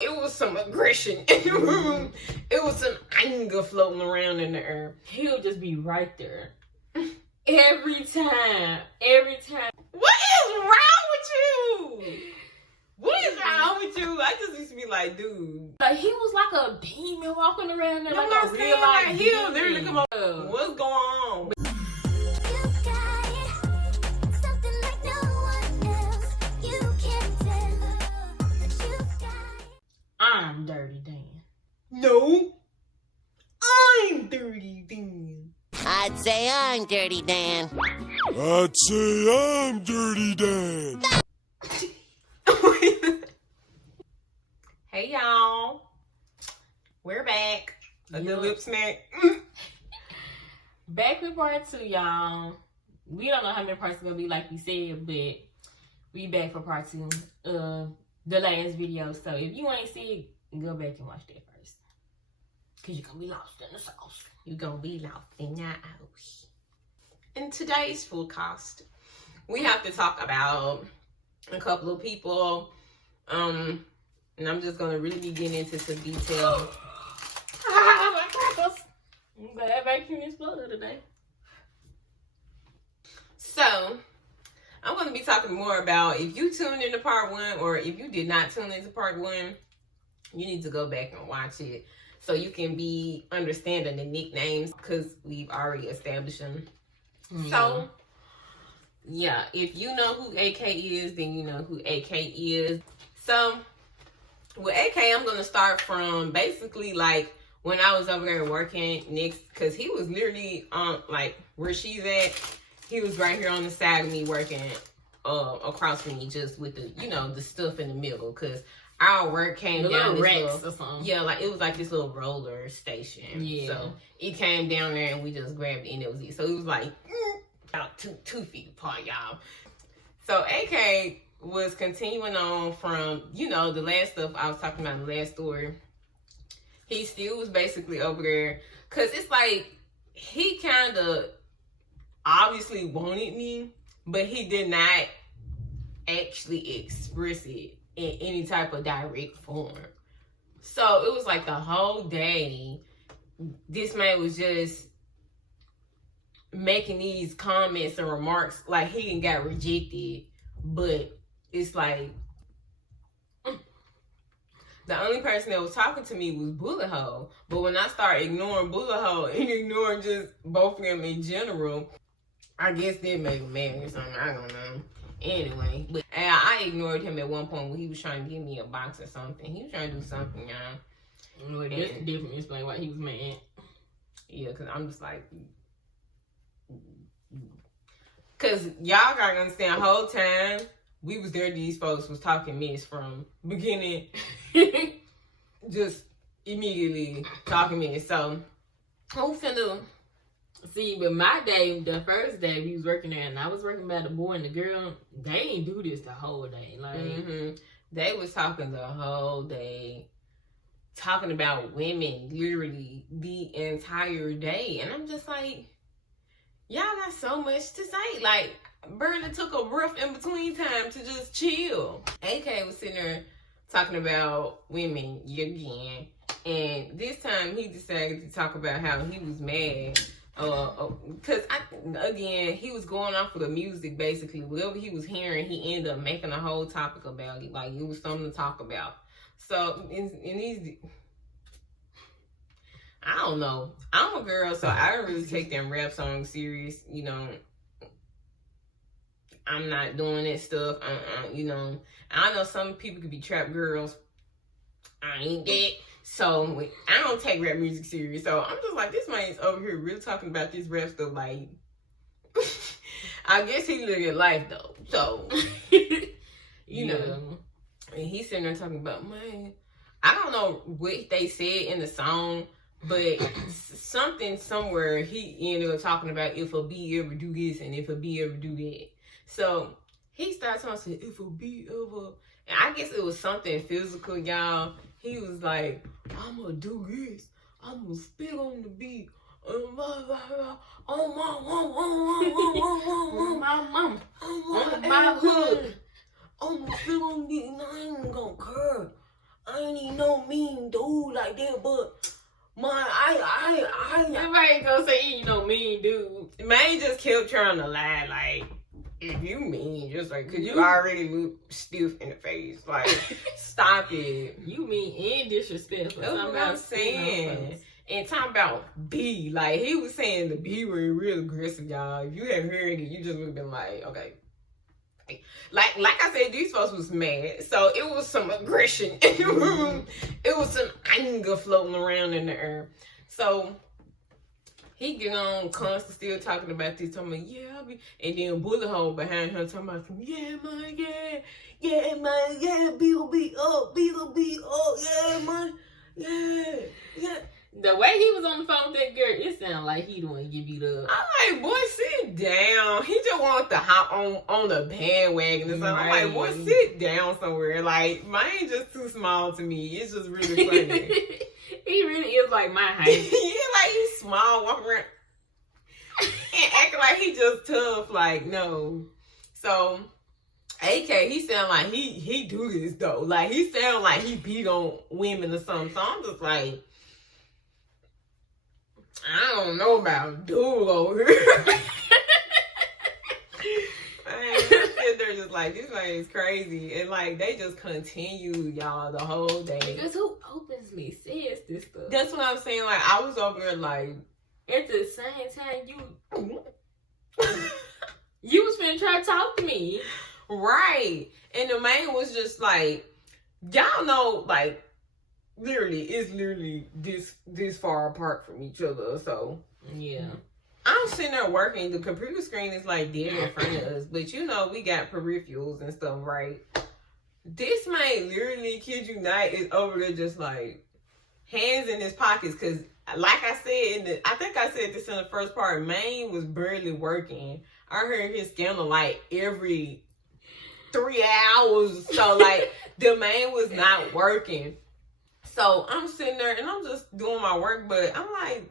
It was some aggression in the room. It was some anger floating around in the air. He'll just be right there. Every time. Every time. What is wrong with you? What is wrong with you? I just used to be like, dude. Like, he was like a demon walking around there. You like a real life like, demon. he'll literally come on. What's going on? I'm Dirty Dan. No. I'm Dirty Dan. I'd say I'm Dirty Dan. I'd say I'm Dirty Dan. Hey, y'all. We're back. A good lip snack. Back with part 2, y'all. We don't know how many parts it's going to be like we said, but we back for part 2 of the last video. So if you ain't see it, go back and watch that first. Because you're going to be lost in the sauce. You're going to be lost in the house. In today's forecast, we have to talk about a couple of people. And I'm just going to really be getting into some detail. I'm glad that vacuum exploded today. So, I'm going to be talking more about if you tuned into part 1 or if you did not tune into part 1, you need to go back and watch it so you can be understanding the nicknames because we've already established them. Yeah. So, yeah, if you know who AK is, then you know who AK is. So, with AK, I'm going to start from basically like when I was over there working next, because he was literally on like where she's at. He was right here on the side of me working across from me, just with the, you know, the stuff in the middle, because our work came the down little this racks little, or something. yeah, like it was like this little roller station. Yeah. So it came down there and we just grabbed it and it was it. So it was like about two feet apart, y'all. So AK was continuing on from, you know, the last stuff I was talking about in the last story. He still was basically over there because it's like he kind of obviously wanted me, but he did not actually express it in any type of direct form. So it was like the whole day, this man was just making these comments and remarks like he didn't got rejected, but it's like the only person that was talking to me was Bullet Hole. But when I started ignoring Bullet Hole and ignoring just both of them in general, I guess that made him mad or something. I don't know. Anyway, but I ignored him at one point when he was trying to give me a box or something. He was trying to do something, y'all. Well, that's definitely explain why he was mad. Yeah, because I'm just like... Because y'all got to understand, the whole time we was there, these folks was talking mess from beginning. Just immediately talking mess. So, who finna... See, but my day, the first day we was working there, and I was working by the boy and the girl, they ain't do this the whole day. Like, they was talking the whole day, talking about women literally the entire day. And I'm just like, y'all got so much to say. Like, Bernie took a rough in between time to just chill. AK was sitting there talking about women again. And this time he decided to talk about how he was mad. Because, again, he was going off of the music, basically. Whatever he was hearing, he ended up making a whole topic about it. Like, it was something to talk about. So, in these... I don't know. I'm a girl, so I don't really take them rap songs serious. You know, I'm not doing that stuff. You know, I know some people could be trap girls. I ain't that. So, I don't take rap music serious. So, I'm just like, this man's over here really talking about this rap stuff. Like, I guess he lived at life, though. So, you know. And he's sitting there talking about, man, I don't know what they said in the song, but something somewhere he ended up talking about if a bee ever do this and if a bee ever do that. So, he started talking, if a bee ever... And I guess it was something physical, y'all. He was like, I'm gonna do this. I'm gonna spit on the beat. Oh my mama. On my hood. I'm gonna spit on the beat and I ain't gonna curve. I ain't even no mean dude like that, but I Everybody gonna say you know mean dude. man just kept trying to lie, like, if you mean, just like, cause you already look stiff in the face, like, stop it. You mean and disrespectful. That's what I'm saying. And talking about B, like, he was saying the B word real aggressive, y'all. If you had heard it, you just would have been like, okay. Like I said, these folks was mad. So it was some aggression in the room. It was some anger floating around in the air. So he get on constant still talking about this, talking about, yeah, I'll be, and then bullet hole behind her talking about, yeah, man, B.O.B. up, B.O.B. up, yeah, man, yeah. The way he was on the phone with that girl, it sounded like he don't want to give you the. I'm like, boy, sit down. He just wants to hop on the bandwagon or something. I'm like, boy, sit down somewhere. Like, mine just too small to me. It's just really funny. He really is like my height. Yeah, like he's small, walking around and acting like he just tough. Like, no. So, AK, he sound like he do this though. Like, he sound like he beat on women or something. So I'm just like, I don't know about dude over here. They're just like, this man is crazy. And like, they just continue, y'all, the whole day. Because who openly says this stuff? That's what I'm saying. Like, I was over there like, at the same time, you was finna try to talk to me. Right. And the man was just like, y'all know, like, it's literally this far apart from each other. So yeah, I'm sitting there working. The computer screen is like dead in front of us, but you know we got peripherals and stuff, right? This man literally, kid you not, is over there just like hands in his pockets. Cause like I said, I think I said this in the first part. Man was barely working. I heard his scandal like every 3 hours. So like the man was not working. So I'm sitting there and I'm just doing my work, but I'm like,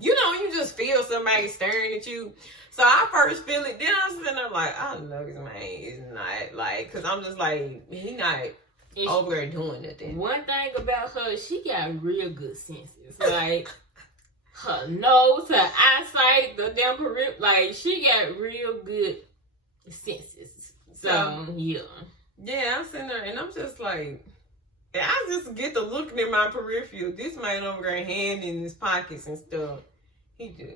you know, you just feel somebody staring at you. So I first feel it, then I'm sitting there like, I know this man is not like, cause I'm just like, he not over there doing nothing. One thing about her, she got real good senses. Like her nose, her eyesight, the damn peripheral, like she got real good senses. So yeah. Yeah, I'm sitting there and I'm just like, and I just get to looking at my peripheral. This man over there, hand in his pockets and stuff. He do.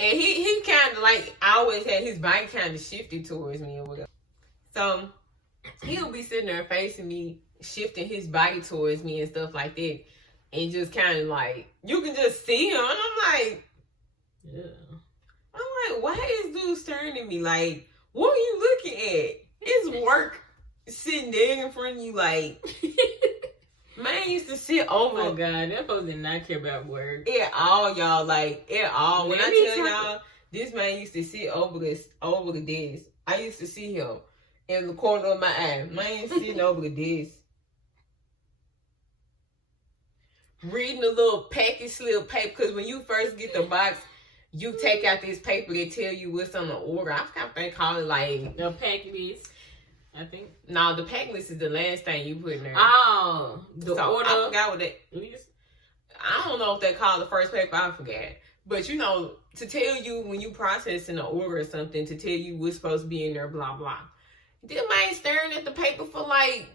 And he kind of like, I always had his body kind of shifted towards me or whatever. So he'll be sitting there facing me, shifting his body towards me and stuff like that. And just kind of like, you can just see him. And I'm like, yeah. I'm like, why is dude staring at me? Like, what are you looking at? It's work. Sitting there in front of you, like, man used to sit over. Oh my God, that folks did not care about work at all, y'all. Like at all. When Let I me tell tell y'all, this man used to sit over the desk. I used to see him in the corner of my eye. Man sitting over the desk, reading a little package slip paper. Because when you first get the box, you take out this paper that tell you what's on the order. I forgot what they call it, like the pack list. I think. No, the pack list is the last thing you put in there. Oh, the order. I forgot what that. I don't know if they call the first paper. I forgot. But you know, to tell you when you processing an order or something, to tell you what's supposed to be in there, blah blah. This man staring at the paper for like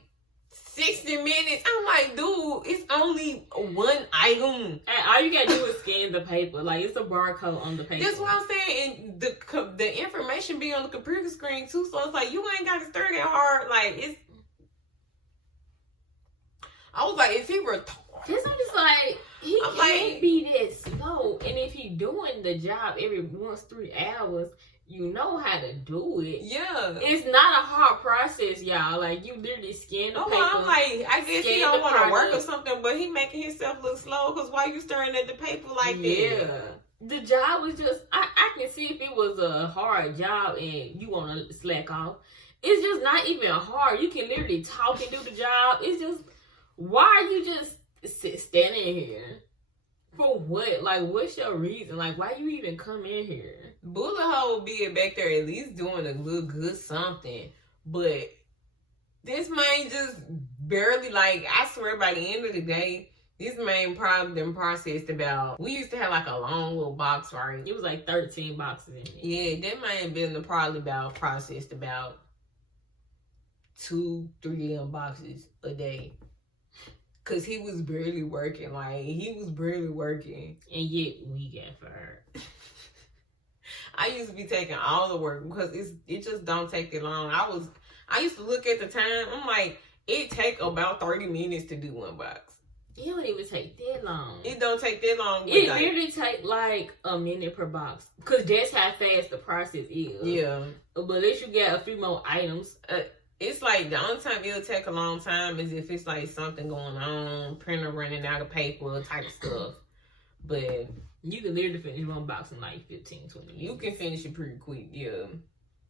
60 minutes. I'm like, dude, it's only one item. And all you gotta do is scan the paper. Like, it's a barcode on the paper. That's what I'm saying. And the information be on the computer screen too. So it's like, you ain't got to stir that hard. Like, it's... I was like, is he retarded? Because I'm just like, he can't be that slow. And if he doing the job every 3 hours, you know how to do it. Yeah. It's not a hard process, y'all. Like, you literally scan the paper. I'm like, I guess he don't want to work or something, but he making himself look slow because why you staring at the paper like that? Yeah. The job was just, I can see if it was a hard job and you want to slack off. It's just not even hard. You can literally talk and do the job. It's just, why are you just standing here? For what? Like, what's your reason? Like, why you even come in here? Bullet Hole be back there at least doing a little good something. But This man just barely, like, I swear by the end of the day, this man probably done processed about, we used to have like a long little box, right? It was like 13 boxes in it. Yeah, that man been probably about processed about 2-3 of them boxes a day. Cause he was barely working, like he was barely working. And yet we got fired. I used to be taking all the work because it just don't take that long. I used to look at the time, I'm like, it take about 30 minutes to do one box. It don't even take that long. It don't take that long. It literally take like a minute per box. Cause that's how fast the process is. Yeah. But unless you get a few more items. It's like the only time it'll take a long time is if it's like something going on, printer running out of paper type of stuff. But you can literally finish one box in like 15, 20 minutes. You can finish it pretty quick, yeah.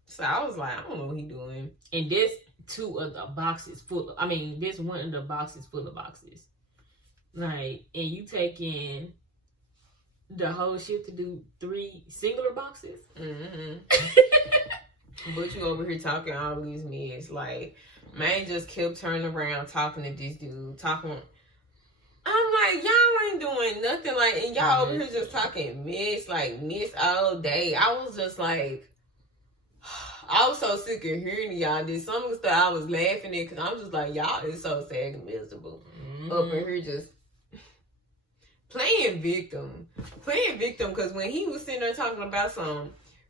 So I was like, I don't know what he doing. And this two of the boxes full of, this one of the boxes full of boxes. Like, and you taking the whole shit to do 3 singular boxes? Mm-hmm. But you over here talking all these mess. Like, man just kept turning around talking to this dude. I'm like, y'all ain't doing nothing. Like, and y'all over here just talking mess all day. I was just like, I was so sick of hearing y'all. Did some of the stuff I was laughing at because I'm just like, y'all is so sad and miserable. Up in here just playing victim because when he was sitting there talking about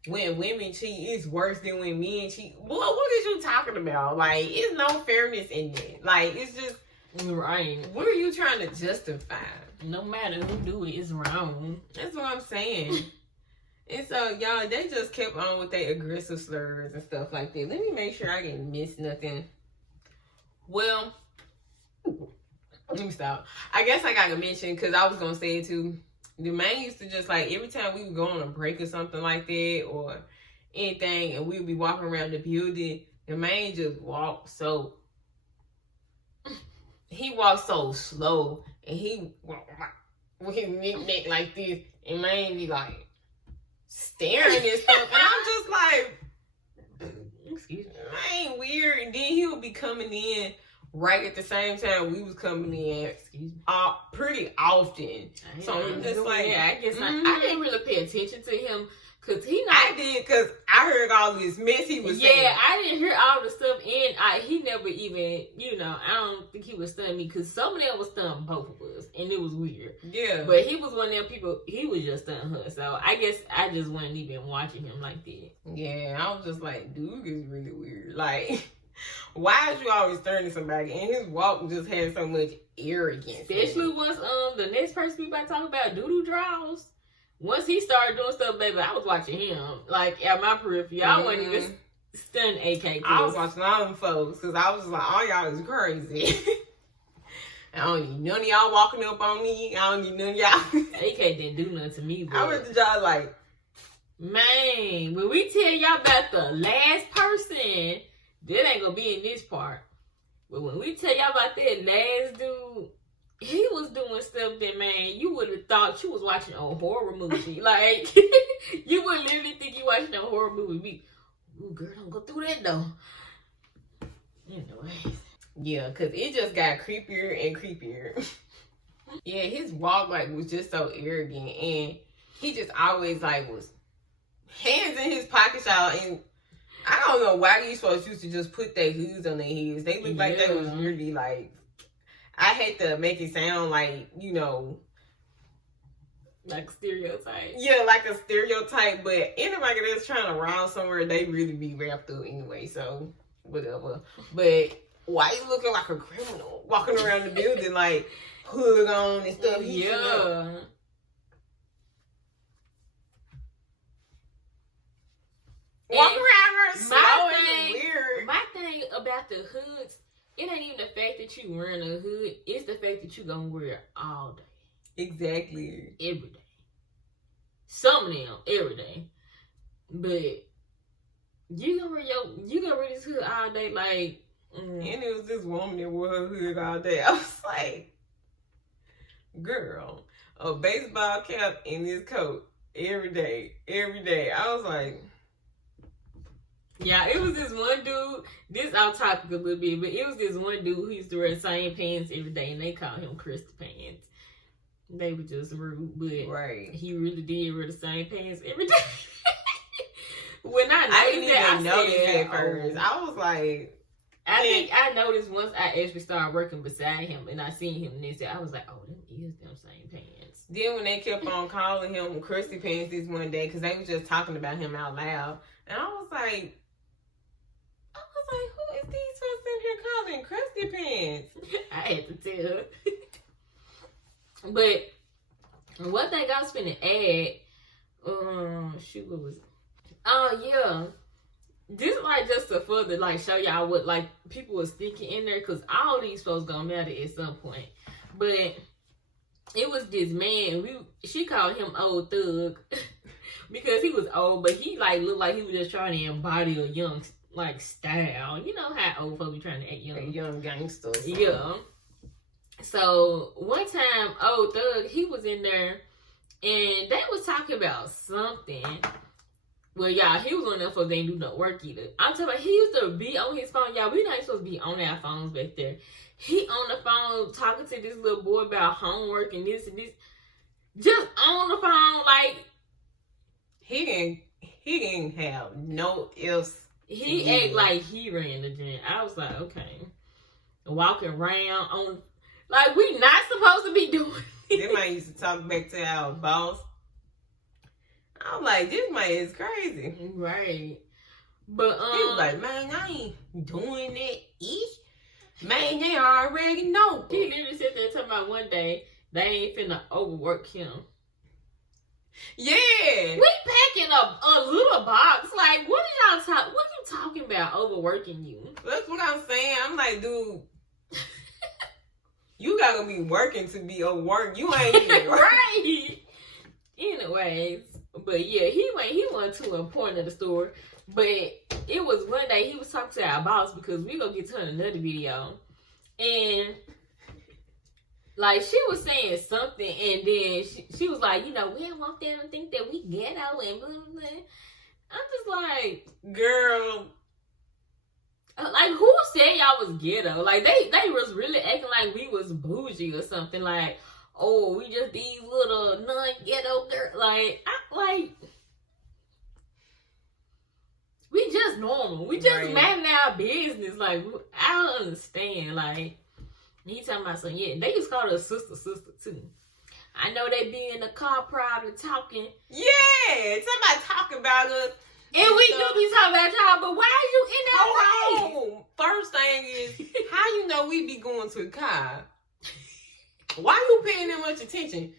when women cheat, it's worse than when men cheat. What is you talking about? Like, it's no fairness in that. Like, it's just right. What are you trying to justify? No matter who do it, it's wrong. That's what I'm saying. And so, y'all, they just kept on with their aggressive slurs and stuff like that. Let me make sure I didn't miss nothing. Well, let me stop. I guess I got to mention, because I was going to say it too. The man used to just, like, every time we would go on a break or something like that or anything, and we would be walking around the building, the man just walked so... He walked so slow, and he walked with his neck like this, and man be, like, staring and stuff, and I'm just like... Excuse me. Man, weird. And then he would be coming in right at the same time we was coming in, pretty often. So I'm just like, yeah, I guess I didn't really pay attention to him because I did because I heard all this mess he was saying. Yeah, I didn't hear all the stuff, and he never even, I don't think he was stunning me because some of them was stunning both of us, and it was weird. Yeah, but he was one of them people. He was just stunning her, so I guess I just wasn't even watching him like that. Yeah, I was just like, dude is really weird. Like, why is you always turning somebody? And his walk just had so much arrogance. Especially once the next person we about to talk about, Doodoo Draws. Once he started doing stuff, baby, I was watching him. Like, at my periphery. I wasn't even stunned AK. I was watching all them folks because I was just like, all y'all is crazy. I don't need none of y'all walking up on me. I don't need none of y'all. AK didn't do nothing to me. But... I went to y'all like, man, when we tell y'all about the last person, that ain't gonna be in this part. But when we tell y'all about that last dude, he was doing stuff that, man, you would have thought you was watching a horror movie. Like, you would literally think you watching a horror movie. Ooh, girl, don't go through that, though. Anyways. Yeah, because it just got creepier and creepier. Yeah, his walk, like, was just so arrogant. And he just always, like, was hands in his pockets out. And I don't know why these folks used to just put their hoods on their heads. They look like they was really, like... I hate to make it sound like, like a stereotype. Yeah, like a stereotype, but anybody that's trying to round somewhere, they really be wrapped up anyway, so whatever. But why you looking like a criminal walking around the building like hood on and stuff? Yeah. Walking around her slow and weird. My thing about the hoods, it ain't even the fact that you wearing a hood. It's the fact that you gonna wear it all day. Exactly. Every day. Some of them every day. But you gonna wear this hood all day, like. And it was this woman that wore her hood all day. I was like, girl, a baseball cap in this coat every day. I was like, Yeah, it was this one dude. This off topic a little bit, but it was this one dude who used to wear the same pants every day, and they called him Crystal Pants. They were just rude, but he really did wear the same pants every day. When I didn't even notice at first. I was like, I think I noticed once I actually started working beside him, and I seen him next day. I was like, oh, them is them same pants. Then when they kept on calling him Crusty Pants this one day, because they was just talking about him out loud, and I was like, who is these folks in here calling Crusty Pants? I had to tell. But one thing I was finna add, shoot, what was it? Oh yeah, this like just to further like show y'all what like people was thinking in there, because all these folks gonna matter at some point. But it was this man. She called him Old Thug because he was old, but he like looked like he was just trying to embody a young like style. You know how old folks be trying to act young. A young gangster. Yeah. So one time, Old Thug, he was in there, and they was talking about something. Well, y'all, he was on there for they didn't do no work either. I'm talking about he used to be on his phone. Y'all, we not supposed to be on our phones back there. He on the phone talking to this little boy about homework and this and this. Just on the phone, like he didn't have no else. He act like he ran the gym. I was like, okay. Walking around on, like, we not supposed to be doing it. They might used to talk back to our boss. I'm like, this man is crazy. Right. But, he was like, man, I ain't doing that ish. Man, they already know. He literally sat there talking about one day, they ain't finna overwork him. Yeah. We packing a little box. Like, what are you talking about overworking you? That's what I'm saying. I'm like, dude, you gotta be working to be overworked. You ain't even right. Anyways, but yeah, he went to a point of the story. But it was one day he was talking to our boss, because we gonna get to another video, and like she was saying something, and then she was like, you know, we don't want them to think that we ghetto and blah blah blah. I'm just like, girl, like who said y'all was ghetto? Like they was really acting like we was bougie or something. Like, oh, we just these little non-ghetto girl. Like we just normal. We just minding our business. Like, I don't understand. Like, he talking about something. Yeah, they used to call her sister too. I know they be in the car probably talking. Yeah, somebody talking about us. And we do be talking about y'all, but why are you in that place? First thing is, how you know we be going to the car? Why you paying that much attention?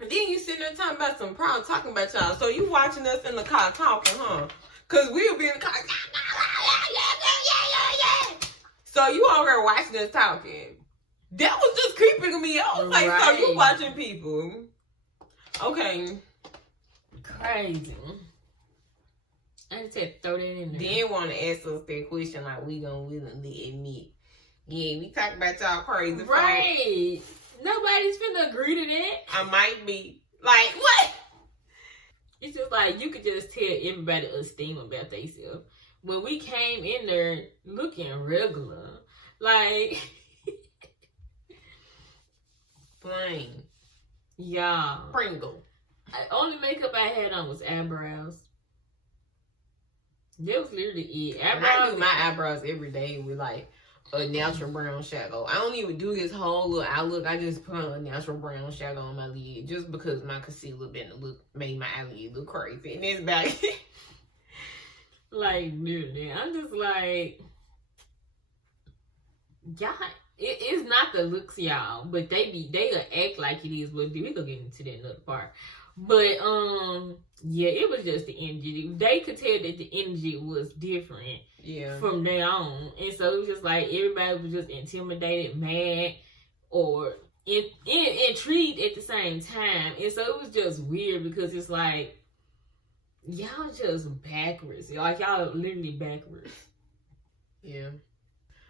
And then you sitting there talking about some problem, talking about y'all. So you watching us in the car talking, huh? Because we'll be in the car. So you over there watching us talking. That was just creeping me out. Like, so you watching people. Okay. Crazy. I just had to throw that in there. Then want to ask us that question like we gonna willingly admit. Yeah, we talk about y'all crazy. Right. Nobody's finna agree to that. I might be. Like, what? It's just like, you could just tell everybody esteem about themselves. When we came in there looking regular, like... Plain. Yeah. Pringle. Only makeup I had on was eyebrows. That was literally it. Eyebrows. I do my eyebrows every day with like a natural brown shadow. I don't even do this whole little outlook. I just put a natural brown shadow on my lid just because my concealer made my eyelid look crazy. And it's about it. Like, literally, I'm just like, y'all, it's not the looks, y'all, but they'll act like it is. But we gonna get into that another part. But yeah, it was just the energy. They could tell that the energy was different. Yeah. From there on, and so it was just like everybody was just intimidated, mad, or intrigued at the same time, and so it was just weird because it's like y'all just backwards, like y'all literally backwards. Yeah.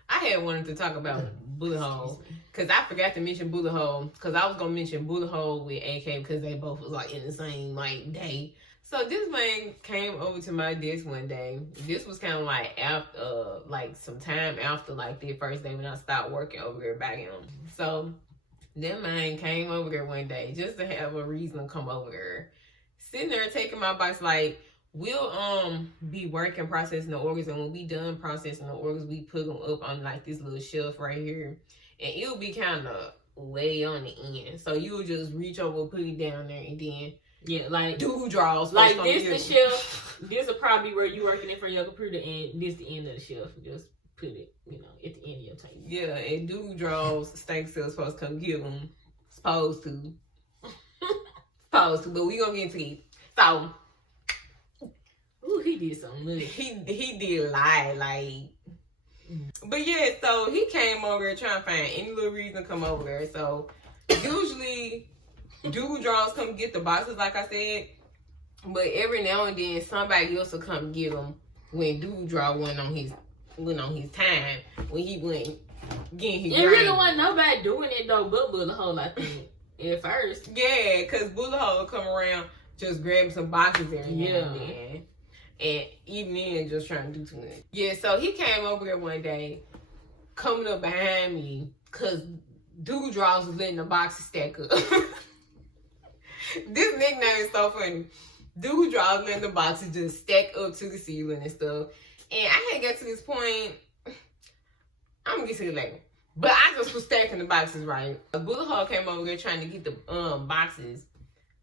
I had wanted to talk about bullet hole because I forgot to mention bullet hole because I was gonna mention bullet hole with AK because they both was like in the same like day. So this man came over to my desk one day. This was kind of like after, like some time after like the first day when I stopped working over there back him. So that man came over there one day just to have a reason to come over there. Sitting there taking my box, like, we'll be working processing the organs, and when we done processing the organs, we put them up on like this little shelf right here, and it'll be kind of way on the end. So you'll just reach over, put it down there, and then like do draws. Like this the shelf. This will probably where you working in front of your computer, and this the end of the shelf. Just put it, at the end of your table. Yeah, and do draws. Stank cells supposed to come give them. Supposed to, but we gonna get into it. So. Ooh, he did something little. He did lie, like. But yeah, so he came over there trying to find any little reason to come over there. So usually dude draws come get the boxes, like I said. But every now and then somebody else will come get them when dude draw went on his time, when he went getting his. It really wasn't nobody doing it though, but Bullet Hole, I think, at first. Yeah, cause Bullet Hole come around just grabbing some boxes every now and then. And even then, just trying to do too much. Yeah, so he came over there one day, coming up behind me, because Dude Draws was letting the boxes stack up. This nickname is so funny. Dude Draws letting the boxes just stack up to the ceiling and stuff. And I had got to this point, I'm going to get to it later. But I just was stacking the boxes right. A Bullet Hole came over there trying to get the boxes.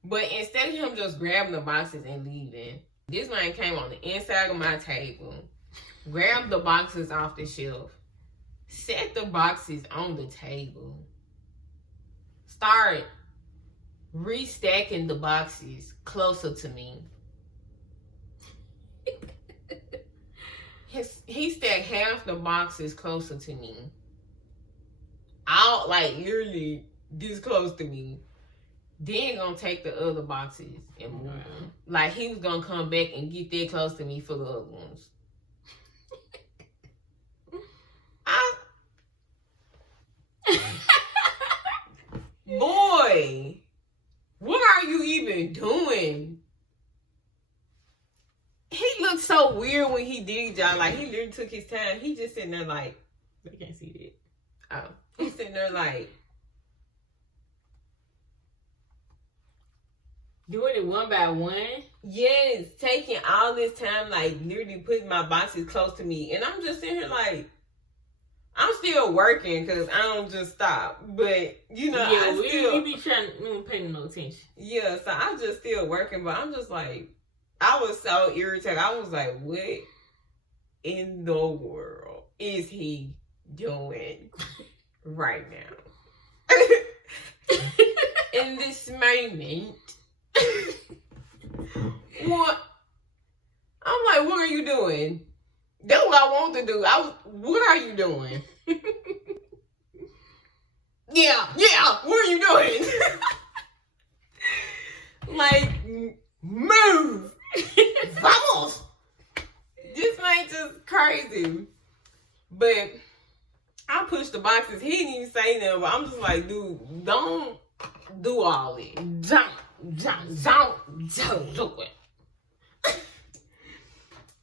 But instead of him just grabbing the boxes and leaving, this man came on the inside of my table, grabbed the boxes off the shelf, set the boxes on the table, started restacking the boxes closer to me. He stacked half the boxes closer to me. Out, like, literally this close to me. Then gonna take the other boxes and move them. Like he was gonna come back and get that close to me for the other ones. Boy, what are you even doing? He looked so weird when he did y'all. Like he literally took his time. He just sitting there like, they can't see that. Oh, he's sitting there like. Doing it one by one? Yes, taking all this time, like literally putting my boxes close to me. And I'm just sitting here like, I'm still working because I don't just stop. But, we be trying to pay no attention. Yeah, so I'm just still working, but I'm just like, I was so irritated. I was like, what in the world is he doing right now? In this moment. What? I'm like, what are you doing? That's what I want to do. What are you doing? Yeah, what are you doing? Like, move. Vamos. This man just crazy. But I pushed the boxes. He didn't even say nothing, but I'm just like, dude, don't do all this. Don't do it.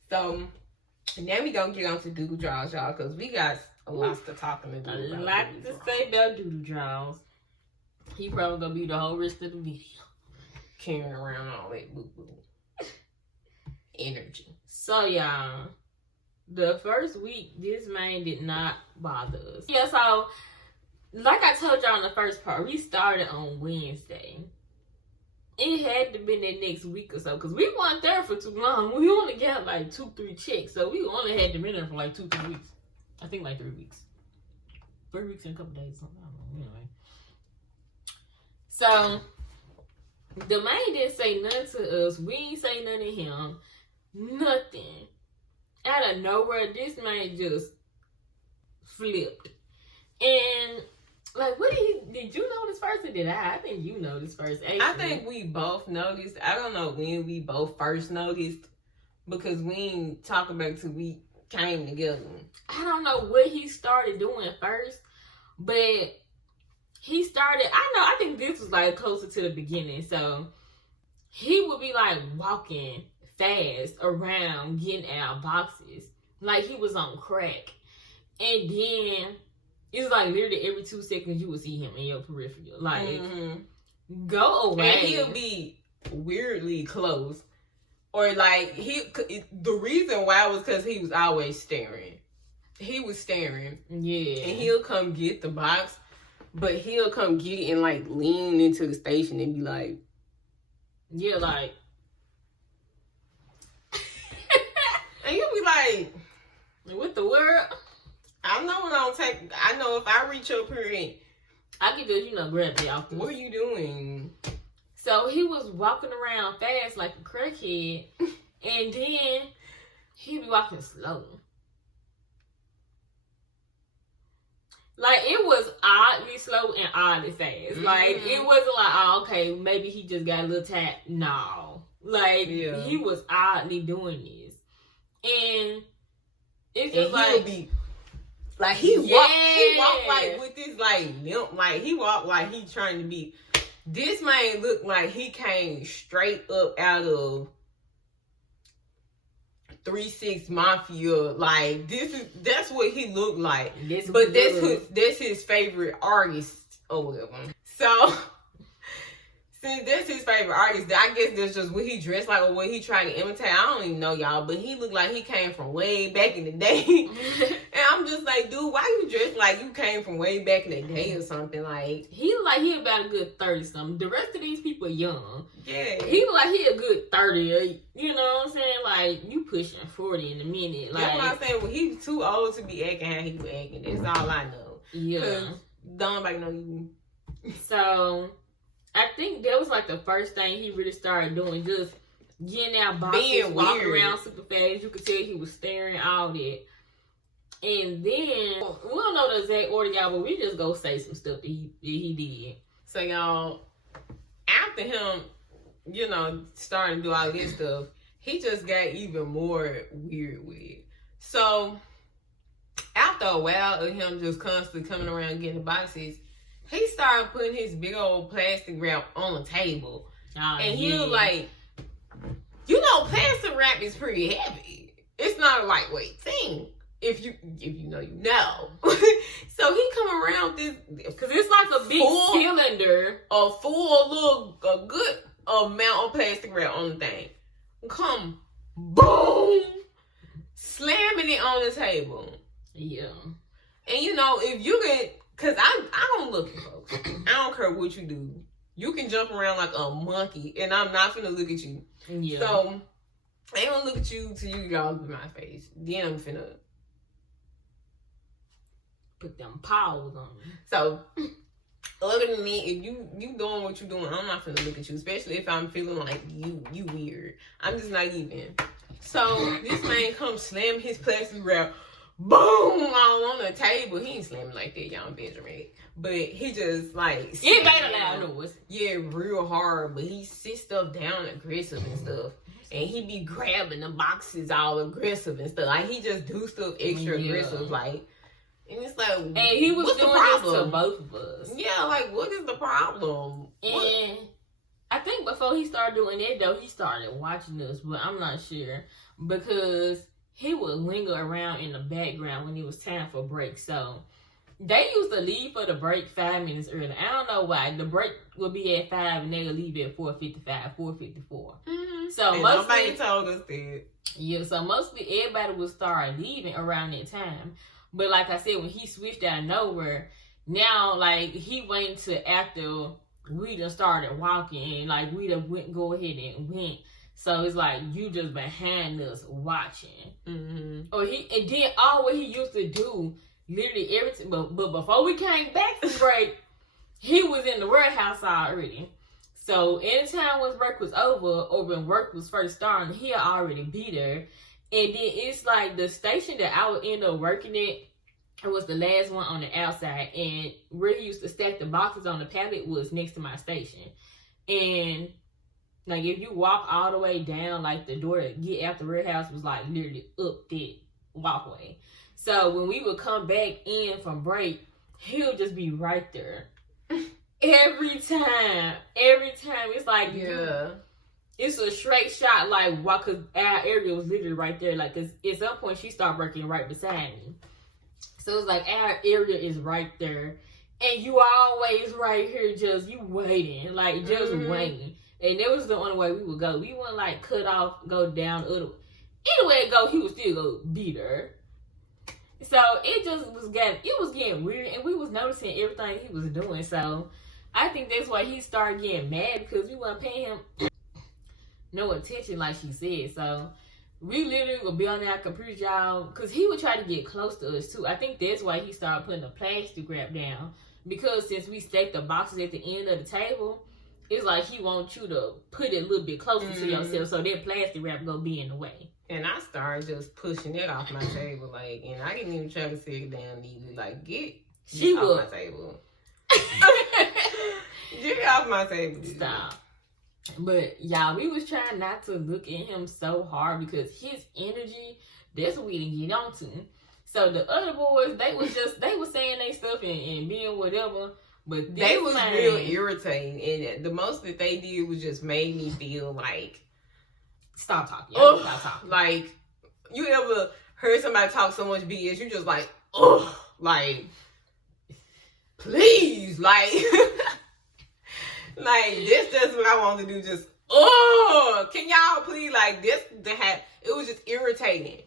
So now we gonna get on to doodle draws, y'all, because we got a lot to talk about. A lot to say about doodle draws. He probably gonna be the whole rest of the video carrying around all that boo energy. So y'all, the first week this man did not bother us. Yeah, so like I told y'all in the first part, we started on Wednesday. It had to be that next week or so, because we weren't there for too long. We only got like 2-3 checks, so we only had to be there for like 2-3 weeks. I think like 3 weeks. 3 weeks and a couple days. I don't know. Anyway. So the man didn't say nothing to us. We ain't say nothing to him. Nothing. Out of nowhere, this man just flipped. And like, what did you notice first, or did I? I think you noticed first. Actually. I think we both noticed. I don't know when we both first noticed, because we ain't talk about it till we came together. I don't know what he started doing first, but he started, I think this was like closer to the beginning. So he would be like walking fast around getting our boxes like he was on crack. And then it's like literally every 2 seconds you would see him in your peripheral. Like, go away. And he'll be weirdly close. Or like, the reason why was because he was always staring. He was staring. Yeah. And he'll come get the box, but he'll come get it and like lean into the station and be like, yeah, like. And you'll be like, what the world? I know when I don't take, I know if I reach up here and I can just, grab the off. what are you doing? So he was walking around fast like a crackhead, and then he'd be walking slow. Like, it was oddly slow and oddly fast. Like, it wasn't like, oh, okay, maybe he just got a little tap. No. Like, he was oddly doing this. And it's just like... he'll be... Like, he walked like with this, like, limp. Like, he walked like he trying to be... This man looked like he came straight up out of 3-6 Mafia. Like, that's what he looked like. That's his favorite artist or whatever. So, since that's his favorite artist, I guess that's just what he dressed like or what he tried to imitate. I don't even know, y'all, but he looked like he came from way back in the day. And I'm just like, dude, why you dressed like you came from way back in the day or something? Like, he looked like he about a good 30-something. The rest of these people are young. Yeah. He look like he a good 30. You know what I'm saying? Like, you pushing 40 in a minute. Like, that's what I'm saying. Well, he's too old to be acting how he was acting. That's all I know. Yeah. Don't nobody know you. So, I think that was like the first thing he really started doing. Just getting out boxes, walking around super fast. You could tell he was staring, all that. And then, we don't know the exact order, y'all, but we just go say some stuff that he did. So, y'all, after him, starting to do all this stuff, he just got even more weird with it. So, after a while of him just constantly coming around getting boxes, he started putting his big old plastic wrap on the table. And he was like, plastic wrap is pretty heavy. It's not a lightweight thing. If you know, you know. So he come around this, because it's like a big cylinder, a good amount of plastic wrap on the thing. Come, boom, slamming it on the table. Yeah. And if you can, because I don't look at folks. I don't care what you do. You can jump around like a monkey, and I'm not finna look at you. Yeah. So, I ain't gonna look at you till you all in my face. Then I'm finna put them paws on you. So, other than me, if you doing what you doing, I'm not finna look at you, especially if I'm feeling like you weird. I'm just not even. So, this man comes slam his plastic wrap, boom, all on the table. He ain't slamming like that, y'all, Benjamin. But he just like... It made a loud noise. Yeah, real hard. But he sits stuff down aggressive and stuff. And he be grabbing the boxes all aggressive and stuff. Like, he just do stuff extra aggressive, like... And it's like, and he was doing this to both of us. Yeah, like, what is the problem? And I think before he started doing that, though, he started watching us, but I'm not sure. Because he would linger around in the background when it was time for break. So, they used to leave for the break 5 minutes early. I don't know why. The break would be at 5 and they would leave at 4:55, 4:54. Mm-hmm. So, and nobody told us that. Yeah, so mostly everybody would start leaving around that time. But like I said, when he switched out of nowhere, now, like, he waited till after we done started walking and, like, we done go ahead and went. So it's like, you just behind us watching. Mm-hmm. And then all what he used to do, literally every time, but before we came back from break, he was in the warehouse already. So anytime when break was over or when work was first starting, he'll already be there. And then it's like the station that I would end up working at, it was the last one on the outside. And where he used to stack the boxes on the pallet was next to my station. And like if you walk all the way down, like the door to get out the warehouse was like literally up that walkway. So when we would come back in from break, he'll just be right there. Every time. It's like, yeah. it's a straight shot, like, why? Cause our area was literally right there. Like, cause at some point she started working right beside me, so it's like our area is right there, and you always right here, just you waiting, like just waiting. And that was the only way we would go. We wouldn't like cut off, go down other. Anyway, it go, he would still go be there. So it just was getting weird, and we was noticing everything he was doing. So I think that's why he started getting mad, because we weren't paying him no attention, like she said. So we literally would be on our computer, y'all, because he would try to get close to us too. I think that's why he started putting the plastic wrap down, because since we stacked the boxes at the end of the table, it's like he wants you to put it a little bit closer to yourself, so that plastic wrap gonna be in the way. And I started just pushing it off my table, like, and I didn't even try to sit down neatly. Like, get off my table. Get it off my table. Stop. But y'all, we was trying not to look at him so hard, because his energy, that's what we didn't get onto. So the other boys, they was saying they stuff and being whatever, but they was real irritating, and the most that they did was just made me feel like, stop talking. Stop talking. Like, you ever heard somebody talk so much BS, you just like, oh, like, please, like, like, this is what I want to do, just, oh, can y'all please, like, this, it was just irritating.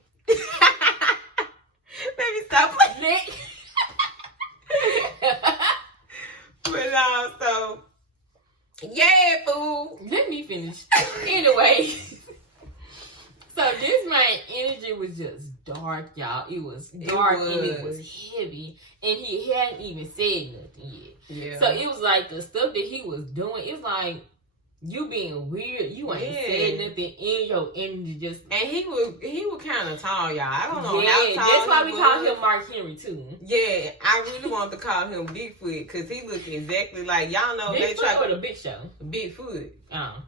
Maybe stop playing. But, so, yeah, fool. Let me finish. Anyway. So this man's energy was just dark, y'all. It was dark and it was heavy, and he hadn't even said nothing yet. Yeah. So it was like the stuff that he was doing. It's like you being weird. You ain't said nothing, in your energy just. And he was kind of tall, y'all. I don't know. Yeah, that's why we call him Mark Henry too. Yeah, I really want to call him Bigfoot, because he looked exactly like, y'all know, they try to the Big Show. Bigfoot. Oh.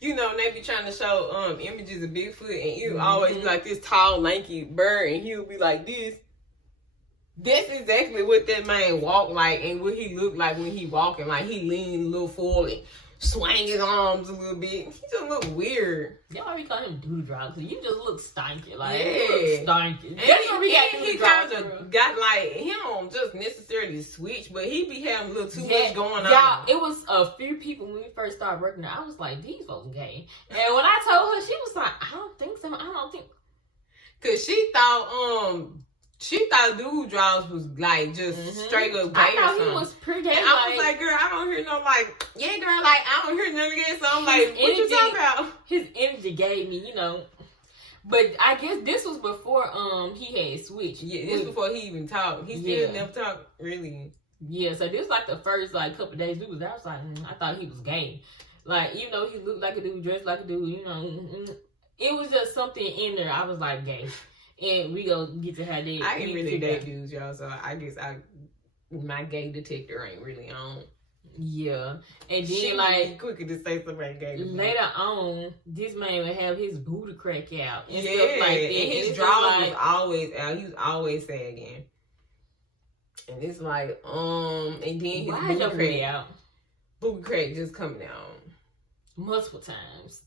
You know, they be trying to show images of Bigfoot, and you always be like this tall, lanky bird, and he'll be like this. That's exactly what that man walked like, and what he looked like when he walking. Like, he leaned a little forward and swang his arms a little bit. He just look weird. That's why we call him Doodrop, because you just look stanky. Like, yeah. You look stanky. That's what we got. He kind of got like, he don't just necessarily switch, but he be having a little too much going on. Y'all, it was a few people when we first started working there. I was like, these folks gay. And when I told her, she was like, I don't think so. I don't think. Because she thought dude draws was like just straight up gay I thought or something. He was pretty. And I was like, girl, I don't hear no like, yeah, girl, like, I don't hear none of that. So I'm like, what you talking about? His energy gave me, you know. But I guess this was before he had switched. Yeah, this before he even talked. He still never talked, really. Yeah, so this was like the first like couple of days we was there. I was like, I thought he was gay. Like, even though he looked like a dude, dressed like a dude, you know, it was just something in there. I was like, gay. And we gonna get to have that. I ain't really date dudes, y'all, so I guess my gay detector ain't really on. Yeah. And then she like quicker to say somebody gay. Later on, this man would have his booty crack out and stuff like that. And his drawers was always out. He was always sagging. And it's like, and then his booty crack out. Booty crack just coming out. Multiple times.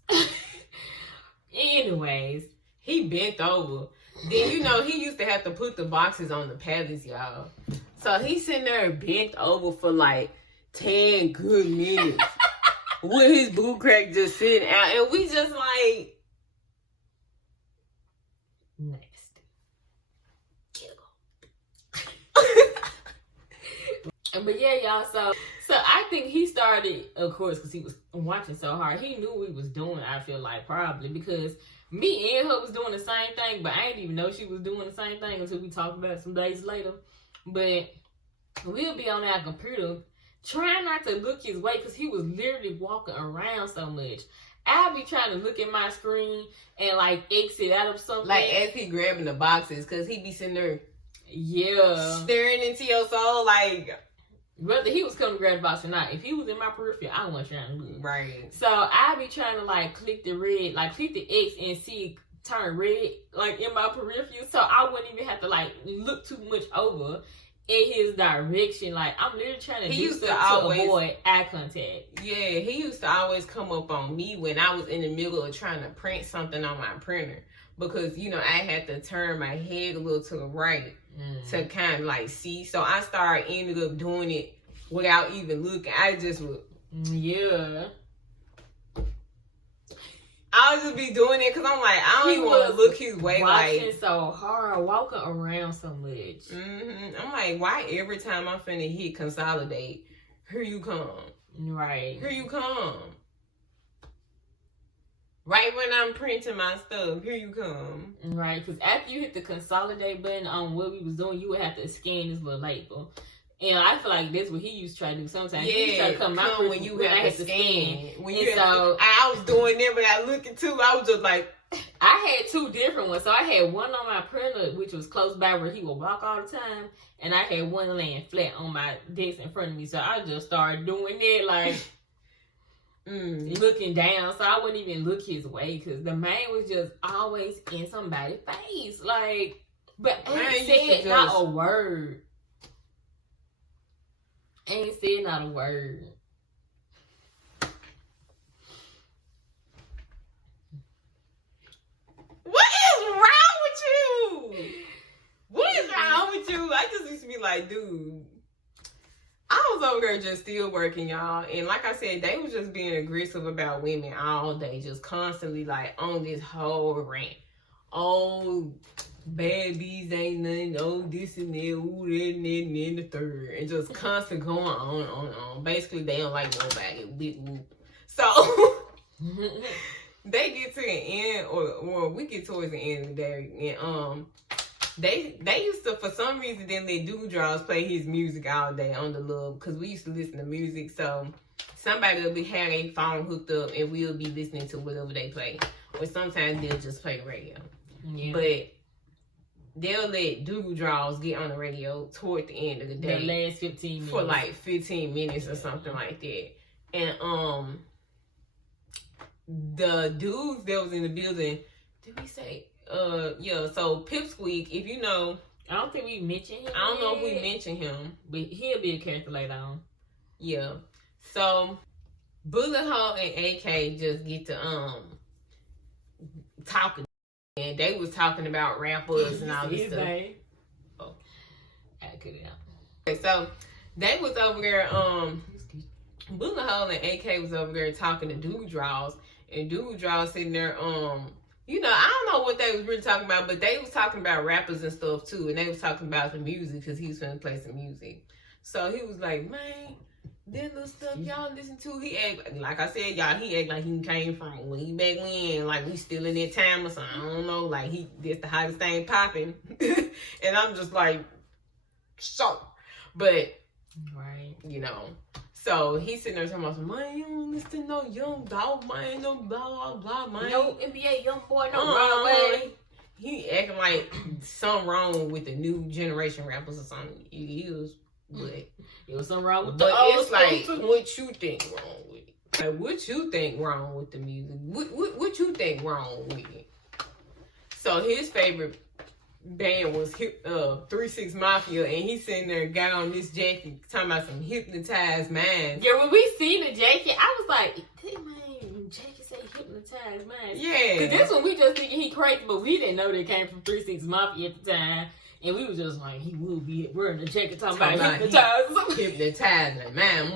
Anyways. He bent over. Then, you know, he used to have to put the boxes on the pallets, y'all. So he's sitting there bent over for like 10 good minutes with his boot crack just sitting out. And we just like, nasty. But yeah, y'all, so I think he started, of course, because he was watching so hard. He knew what he was doing, I feel like, probably, because me and her was doing the same thing, but I didn't even know she was doing the same thing until we talked about it some days later. But we'll be on our computer trying not to look his way, because he was literally walking around so much. I'll be trying to look at my screen and like exit out of something. Like as he grabbing the boxes, because he be sitting there staring into your soul, like whether he was coming to grab the box or not. If he was in my peripheral, I wasn't trying to look. Right. So I be trying to like click the red, like click the X and see it turn red, like in my peripheral. So I wouldn't even have to like look too much over. in his direction. Like, I'm literally trying to do stuff to avoid eye contact. Yeah, he used to always come up on me when I was in the middle of trying to print something on my printer. Because, you know, I had to turn my head a little to the right to kind of like see. So I ended up doing it without even looking. I just would. Yeah. I would just be doing it because I'm like, I don't even want to look his way. Watching so hard, walking around so much. I'm like, why every time I'm finna hit consolidate, here you come. Right. Here you come. Right when I'm printing my stuff, here you come. Right, because after you hit the consolidate button on what we was doing, you would have to scan this little label. And I feel like that's what he used to try to do sometimes. Yeah, he used to try to come out when you have to scan. When you so I was doing it, but I looking too. I was just like, I had two different ones. So I had one on my printer, which was close by where he would walk all the time, and I had one laying flat on my desk in front of me. So I just started doing it like. Looking down, so I wouldn't even look his way because the man was just always in somebody's face, like. But ain't said not a word. Ain't said not a word. What is wrong with you? What is wrong with you? I just used to be like, dude. I was over there just still working, y'all. And like I said, they was just being aggressive about women all day. Just constantly like on this whole rant. Oh, bad bees ain't nothing. Oh, this and that. Ooh, that and that and then the third. And just constantly going on. Basically, they don't like nobody. So, they get to the end, or we get towards the end of the day. And, They used to, for some reason, then let Dewdrops play his music all day on the love, because we used to listen to music. So somebody will have a phone hooked up and we'll be listening to whatever they play. Or sometimes they'll just play radio. Yeah. But they'll let Dewdrops get on the radio toward the end of the day. The last 15 minutes. For like 15 minutes or something like that. And the dudes that was in the building, did we say... yeah, so Pipsqueak, if you know... I don't think we mentioned him. I don't know if we mentioned him. But he'll be a character later on. Yeah. So, Bullet Hole and AK just get to, talking. And they was talking about rappers and all this stuff. Oh. I cut it out. Okay, so, they was over there, Bullet Hole and AK was over there talking to Dewdrops. And Dewdrops sitting there, you know, I don't know what they was really talking about, but they was talking about rappers and stuff too, and they was talking about the music because he was finna play some music. So he was like, man, that little stuff y'all listen to, he act like I said, y'all, he act like he came from way back when, like we still in that time or something. I don't know, like that's the hottest thing popping, and I'm just like, so, but right, you know. So he's sitting there talking about, man, you don't listen to no Young Dog, man, no blah, blah, blah, man. No NBA Young Boy, no Broadway. He acting like something wrong with the new generation rappers or something. It is, but it was something wrong with the old it's like, too. what you think wrong with it? Like, what you think wrong with the music? What you think wrong with it? So his favorite band was 3-6 Mafia, and he sitting there got on this jacket talking about some hypnotized minds. Yeah, when we seen the jacket, I was like, did man jacket say hypnotized minds? Yeah, because this one we just thinking he crazy, but we didn't know they came from 3-6 Mafia at the time, and we was just like, he will be wearing the jacket talking about hypnotized. Hypnotized man.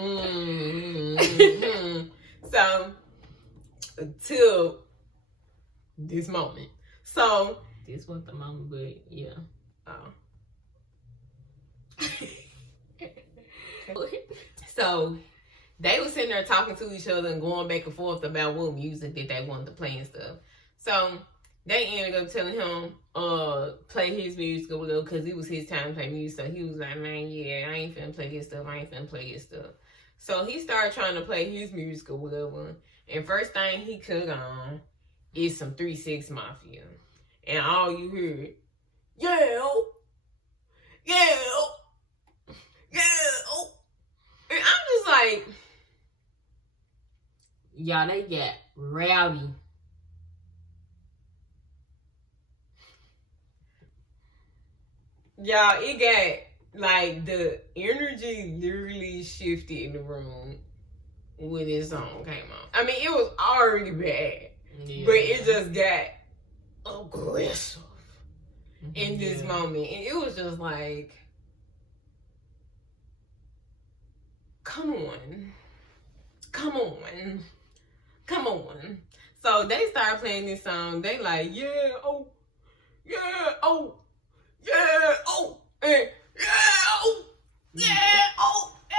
So until this moment, so. This wasn't the moment, but yeah. Oh. So they were sitting there talking to each other and going back and forth about what music that they wanted to play and stuff. So they ended up telling him play his music or whatever, because it was his time to play music. So he was like, man, yeah, I ain't finna play this stuff. So he started trying to play his music or whatever. And first thing he could on is some 3-6 Mafia. And all you heard, yeah. And I'm just like, y'all, they got rowdy. Y'all, it got like the energy literally shifted in the room when this song came on. I mean, it was already bad, but it just got aggressive in this moment, and it was just like, come on. So they started playing this song. They like, yeah, oh, yeah, oh, yeah, oh, and yeah, oh, yeah, oh, yeah,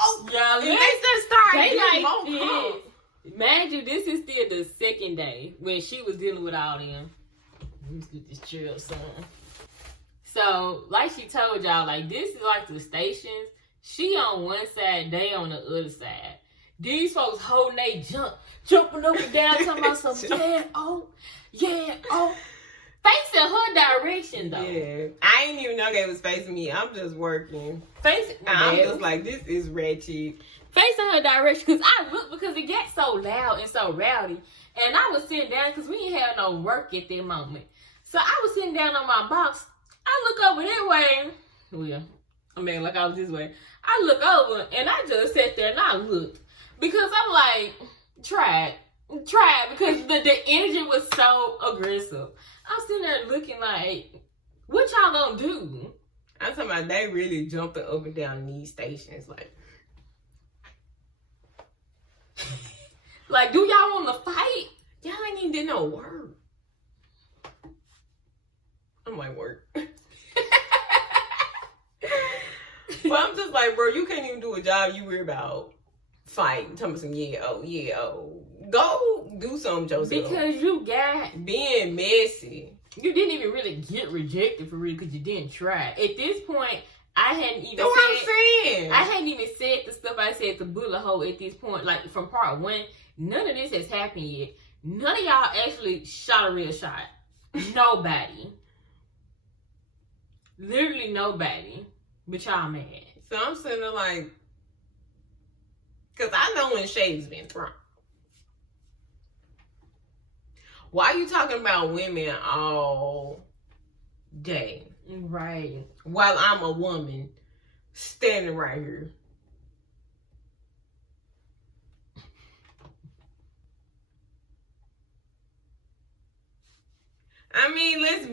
oh. Y'all, And they just started they getting like more pump. Mind you, this is still the second day when she was dealing with all them. Let's get this chill song. So, like she told y'all, like, this is like the stations. She on one side, they on the other side. These folks holding they jumping up and down, talking about some, yeah, oh, facing her direction, though. Yeah. I didn't even know they was facing me. I'm just working. I'm just like, this is ratchet. Facing her direction, because I looked, because it gets so loud and so rowdy. And I was sitting down, because we didn't have no work at that moment. So I was sitting down on my box. I look over that way. Well, I mean, like I was this way. I look over, and I just sat there, and I looked. Because I'm like, try it, because the energy was so aggressive. I'm sitting there looking like, what y'all gonna do? I'm talking about they really jumping up and down these stations, like. Like, do y'all want to fight? Y'all ain't even did no work. I'm like, work. But I'm just like, bro, you can't even do a job you worry about fighting. Tell me some, go do something, Joseph. Because you got being messy. You didn't even really get rejected for real because you didn't try. At this point, I hadn't even I hadn't even said the stuff I said to Bullet Hole at this point. Like, from part 1, none of this has happened yet. None of y'all actually shot a real shot. Nobody. Literally nobody. But y'all mad. So I'm sitting there like, because I know when shade's been thrown. Why are you talking about women all day? Right. While I'm a woman standing right here. I mean, let's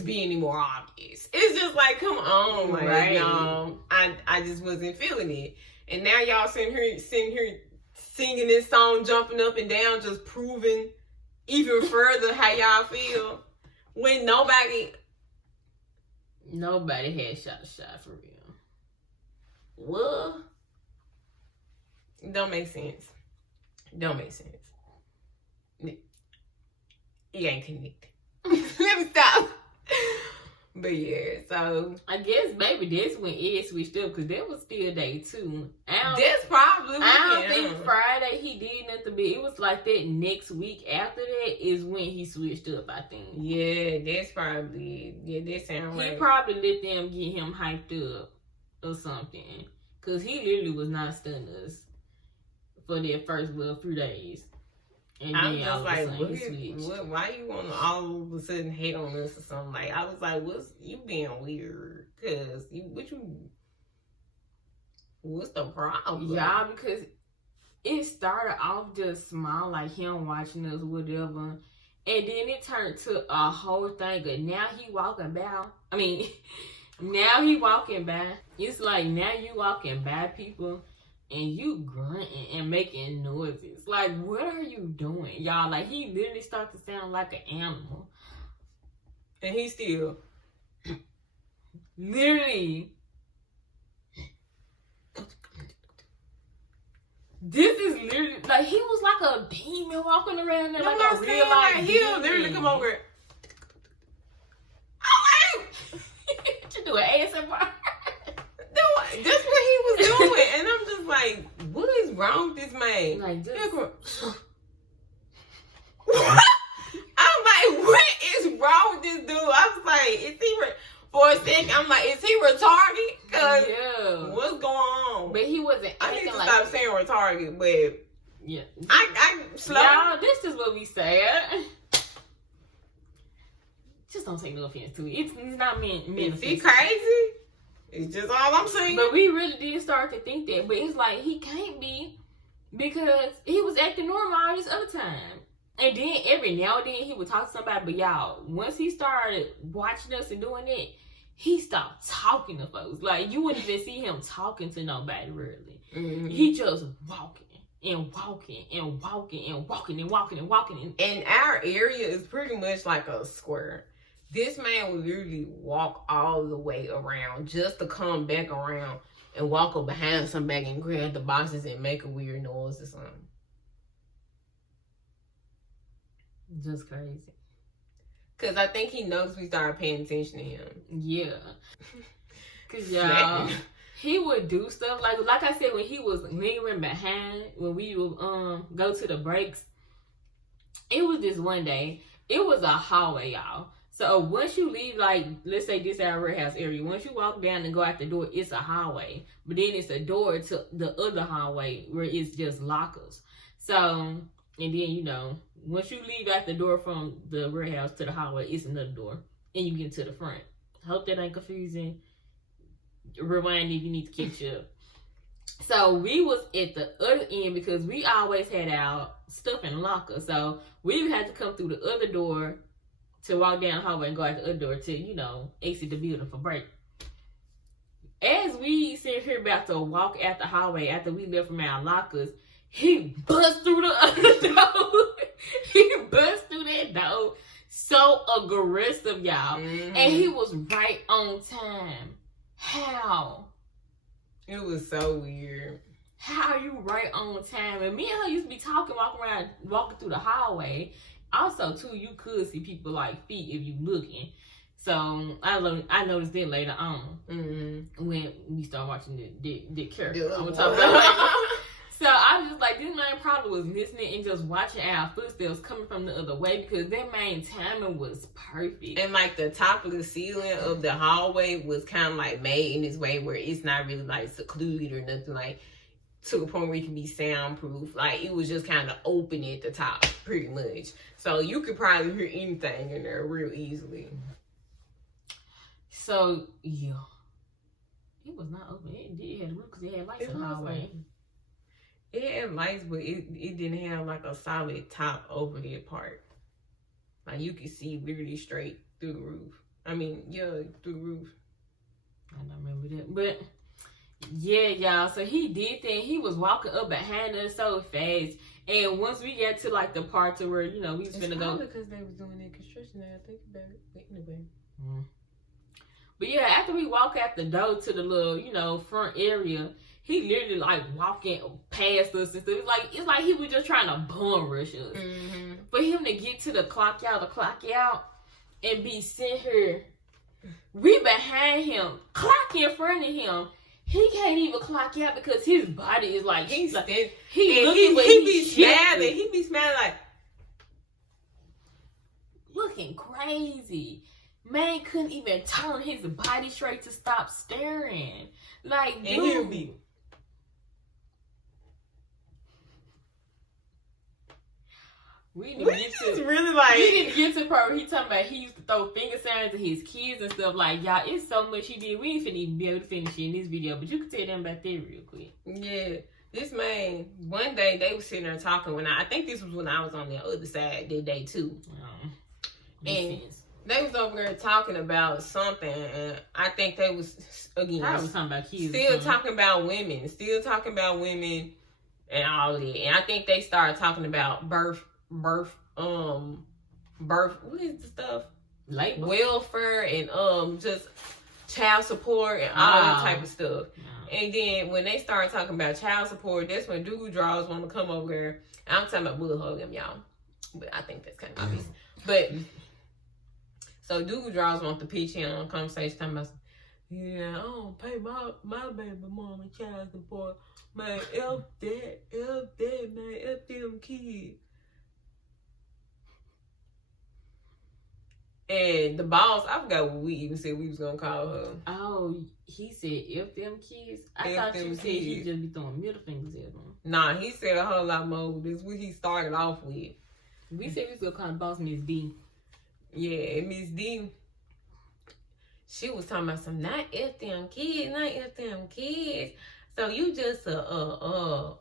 be any more obvious. It's just like, come on, like, right. No, I just wasn't feeling it. And now y'all sitting here singing this song, jumping up and down, just proving even further how y'all feel. When nobody had shot a shot for real. What? Don't make sense. It ain't connected. Let me stop. But yeah, so I guess maybe that's when Ed switched up, because that was still day 2. That's probably I don't think Friday he did nothing, but it was like that next week after that is when he switched up, I think. Yeah, that's probably that sound right. He probably let them get him hyped up or something, because he literally was not stunning us for their first few days. And I'm then just like, why you want to all of a sudden hate on us or something? Like, I was like, you being weird? Cause what's the problem? Yeah, because it started off just small, like him watching us, whatever, and then it turned to a whole thing. And now he walking by. I mean, now he walking by. It's like now you walking by people. And you grunting and making noises. Like, what are you doing? Y'all, like, he literally starts to sound like an animal. And he still. Literally. This is literally, like, he was like a demon walking around there. Like a real life demon. He'll literally come over. Oh, what you doing, ASMR? That's what he was doing. And I'm just like, what is wrong with this man? Like, this. I'm like, what is wrong with this dude? I was like, for a second, I'm like, is he retarded? Cause what's going on? But he wasn't. I need to stop saying retarded, but yeah, I slow. Y'all, this is what we say. Just don't take no offense to it. It's not meant. Is he crazy? It's just all I'm saying. But we really did start to think that. But it's like, he can't be, because he was acting normal all this other time. And then every now and then he would talk to somebody. But y'all, once he started watching us and doing it, he stopped talking to folks. Like, you wouldn't even see him talking to nobody, really. Mm-hmm. He just walking and walking and walking and walking and walking and walking. And our area is pretty much like a square. This man would literally walk all the way around just to come back around and walk up behind somebody and grab the boxes and make a weird noise or something. Just crazy. Because I think he noticed we started paying attention to him. Yeah. Because, y'all, he would do stuff. Like I said, when he was lingering behind, when we would go to the breaks, it was this one day. It was a hallway, y'all. So once you leave, like, let's say this our warehouse area, once you walk down and go out the door, it's a hallway. But then it's a door to the other hallway where it's just lockers. So, and then, you know, once you leave out the door from the warehouse to the hallway, it's another door. And you get to the front. Hope that ain't confusing. Rewind if you need to catch up. So we was at the other end because we always had our stuff in lockers. So we had to come through the other door to walk down the hallway and go out the other door to, you know, exit the building for break. As we sit here about to walk out the hallway after we left from our lockers, he bust through the other door. He bust through that door so aggressive, y'all. Mm-hmm. And he was right on time. How? It was so weird. How are you right on time? And me and her used to be walking through the hallway. Also, too, you could see people like feet if you looking. So I noticed that later on when we started watching the character. I'm gonna talk about later. So I was just like, this man probably was listening and just watching our footsteps coming from the other way because that man timing was perfect. And like the top of the ceiling of the hallway was kind of like made in this way where it's not really like secluded or nothing, like to the point where it can be soundproof. Like it was just kind of open at the top pretty much. So you could probably hear anything in there real easily. So yeah. It was not open. It did have the roof because it had lights in the hallway. It had lights, but it didn't have like a solid top over that part. Like you could see literally straight through the roof. I mean, yeah, through the roof. I don't remember that. But yeah, y'all. So he did that. He was walking up behind us so fast. And once we got to like the part to where, you know, we was finna go. Because they was doing that construction now, I think about it. But anyway. But yeah, after we walk out the door to the little, you know, front area, he literally like walking past us and stuff. It's like he was just trying to bum rush us. Mm-hmm. For him to get to the clock out, and be sitting here, we behind him, clock in front of him. He can't even clock out because his body is like he be smiling. He be smiling like looking crazy. Man couldn't even turn his body straight to stop staring. Like, and he'll be. We didn't get to the part where he talking about he used to throw finger signs at his kids and stuff. Like, y'all, it's so much he did. We ain't finna even be able to finish it in this video, but you can tell them about that real quick. Yeah, this man, one day they was sitting there talking I think this was when I was on the other side that day too. And they was over there talking about something, and I think they was, again, was talking about kids, still talking about women and all that. And I think they started talking about birth, what is the stuff? Labor. Welfare and just child support and all that type of stuff. And then when they started talking about child support, that's when Doo Draws want to come over there. I'm talking about Will hug him, y'all. But I think that's kind of obvious. But so Doo Draws want to pitch in on a conversation talking about, yeah, I don't pay my baby mama child support. Man, F that, man, F them kids. And the boss, I forgot what we even said we was gonna call her. Oh, he said F them kids? I thought you said he just be throwing middle fingers at them. Nah, he said a whole lot more. This is what he started off with. We said we was gonna call the boss Miss D. Yeah, Miss D. she was talking about some not F them kids, not F them kids. So you just what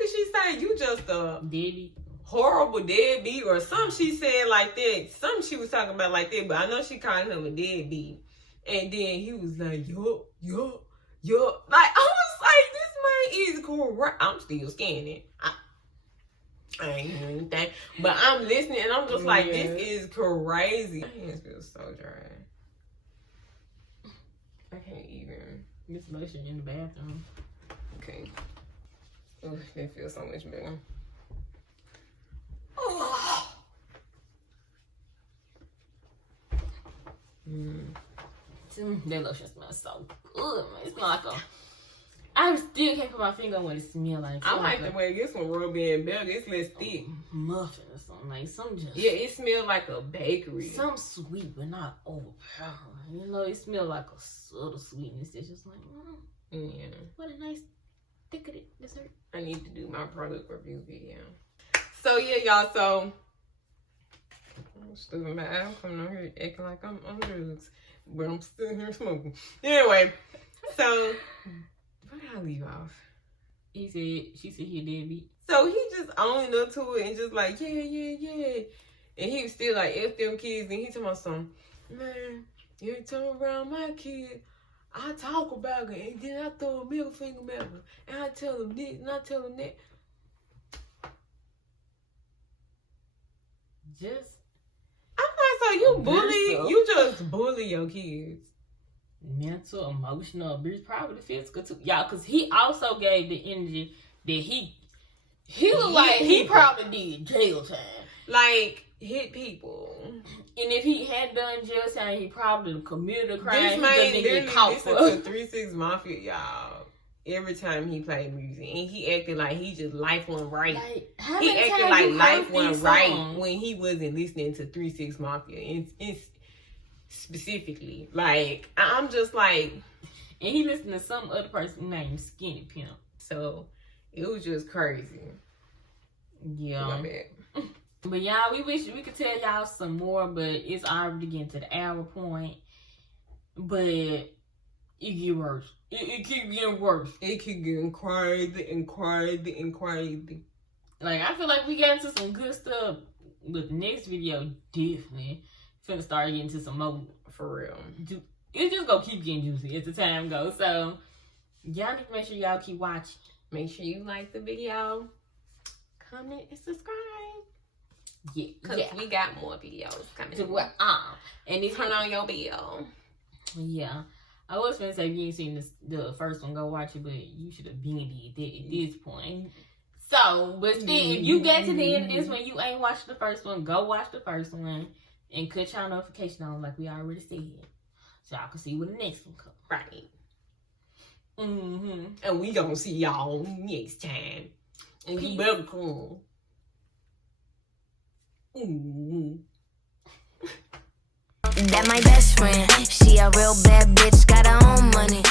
did she say? You just a deadbeat, horrible deadbeat or something. She said like that. Something she was talking about like that. But I know she called him a deadbeat. And then he was like, yup. Like I was like, this man is correct. I'm still scanning. I ain't hearing anything, but I'm listening and I'm just like, this is crazy. My hands feel so dry. I can't even. this lotion in the bathroom. Okay. Oh, it feels so much better. Oh. That lotion smells so good, man. It smells like a. I still can't put my finger on what it smells like. I like the way this one rub in better. It's less thick. Muffin or something like some just. Yeah, it smells like a bakery. Some sweet, but not overpowering. You know, it smells like a subtle sweetness. It's just like, yeah. What a nice thick dessert. I need to do my product review video. So yeah, y'all. So I'm stupid. I'm coming on here acting like I'm on drugs, but I'm still here smoking. Anyway, so. Where did I leave off? She said he a deadbeat. So he just owned up to it and just like, yeah. And he was still like, F them kids. And he told my son, man, every time around my kid, I talk about it. And then I throw a middle finger at him. And I tell him this and I tell him that. I'm like, so you bully, you just bully your kids. Mental, emotional abuse, probably physical too. Y'all, because he also gave the energy that he looked like he probably did jail time. Like, hit people. And if he had done jail time, he probably committed a crime. This man he literally get caught listened for. to 3 6 Mafia, y'all. Every time he played music. And he acted like he just life wasn't right. Like, he acted like life wasn't right when he wasn't listening to 3 6 Mafia. It's specifically. Like, I'm just like... And he listened to some other person named Skinny Pimp. So, it was just crazy. Yeah. But y'all, we wish we could tell y'all some more, but it's already getting to the hour point. But it get worse. It keep getting worse. It keep getting crazy and crazy and crazy. Like, I feel like we got into some good stuff with the next video. Definitely finna start getting to some more. For real. It's just gonna keep getting juicy as the time goes. So, y'all need to make sure y'all keep watching. Make sure you like the video, comment, and subscribe. Yeah, Because we got more videos coming. And if turn on your bell. Yeah. I was gonna say, if you ain't seen the first one, go watch it, but you should have been did that at this point. So, but still, if you get to the end of this one, you ain't watched the first one, go watch the first one and cut y'all notification on like we already said. So y'all can see when the next one comes. Right. Mm-hmm. And we gonna see y'all next time. And you better come. That my best friend. She a real bad bitch, got her own money.